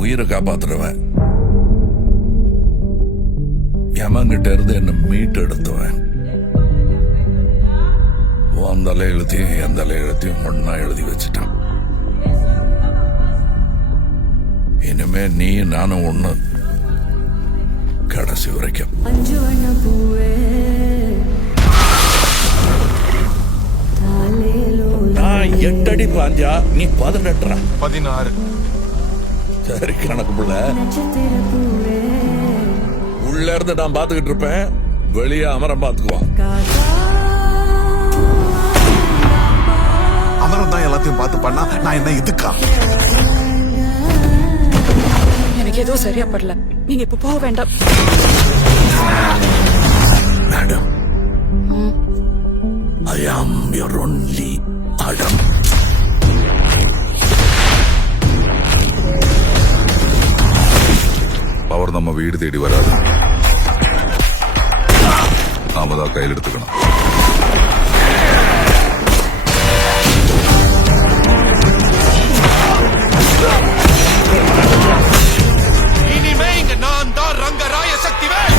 உயிரை காப்பாத்துறவன், யமங்கிட்ட இருந்து என்ன மீட்டு எடுத்துவன். உன் தலையெழுத்தையும் என் தலையெழுத்தையும் ஒன்னா எழுதி வச்சுட்டான். இனிமே நீ நானும் ஒண்ணு, கடைசி வரைக்கும். நான் 8 அடி பாந்தியா, நீ 18. 16. சரி கணக்கு புள்ள. உள்ள இருந்து நான் பாத்துக்கிட்டு இருப்பேன், வெளியே அமரம் பாத்துக்குவான். அமரம் தான் எல்லாத்தையும் பார்த்து பண்ணா நான் என்ன இதுக்கா? எனக்கு எதுவும் சரியா படல. நீங்க இப்ப போக வேண்டாம். Madam, I am your only Adam. அவர் நம்ம வீடு தேடி வராது, நாம தான் கையில் எடுத்துக்கணும். இனிமே இங்க நான் தான் ரங்கராய சக்திவேல்.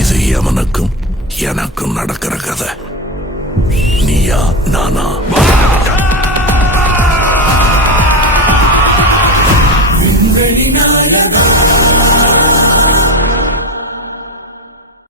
இது யமனுக்கும் எனக்கும் நடக்கிற கதை. நீயா நானா?